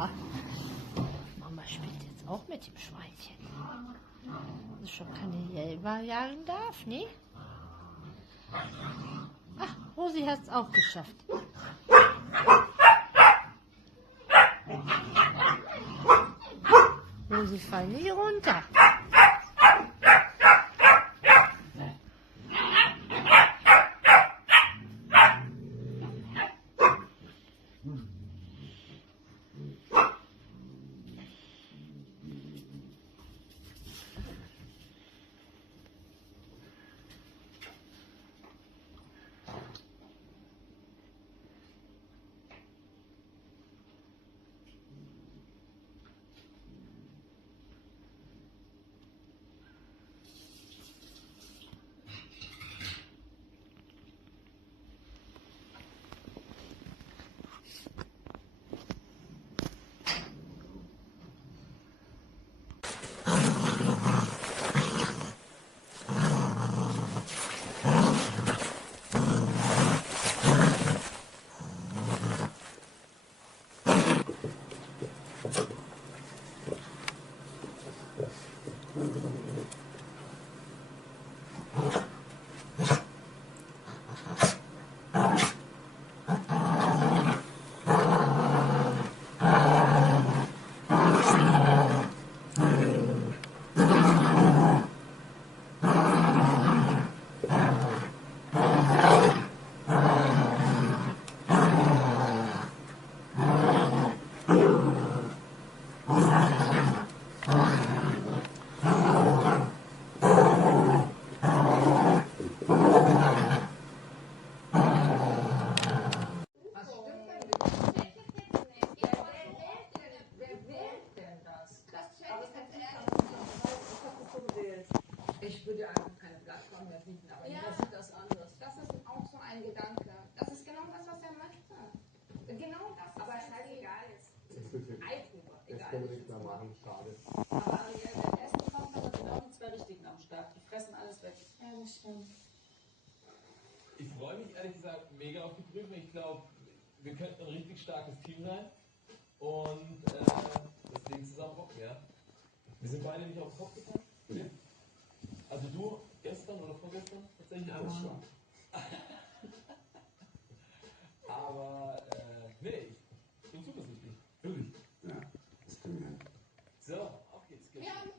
Aha. Mama spielt jetzt auch mit dem Schweinchen. Dass schon keine selber jagen darf, ne? Ach, Rosi hat es auch geschafft. Rosi fallen nicht runter. Ich würde einfach keine Plattform mehr bieten, aber jeder sieht das anders. Das ist auch so ein Gedanke. Das ist genau das, was er möchte. Genau das. Aber es ist halt egal jetzt. Althuber, Jetzt egal. können wir nichts mehr machen, schade. Aber Ariel, wenn Essen kommt, haben wir genau die zwei Richtigen am Start. Die fressen alles weg. Ja, das stimmt. Ich freue mich ehrlich gesagt mega auf die Prüfung. Ich glaube, wir könnten ein richtig starkes Team sein und das Ding zusammen rocken, ja. Wir sind beide nicht aufs Kopf gefallen. Nee. Also du gestern oder vorgestern tatsächlich einmal. Schon. Aber nee, ich bin zuversichtlich. Wirklich? Ja, das können wir. So, auf geht's. Wir haben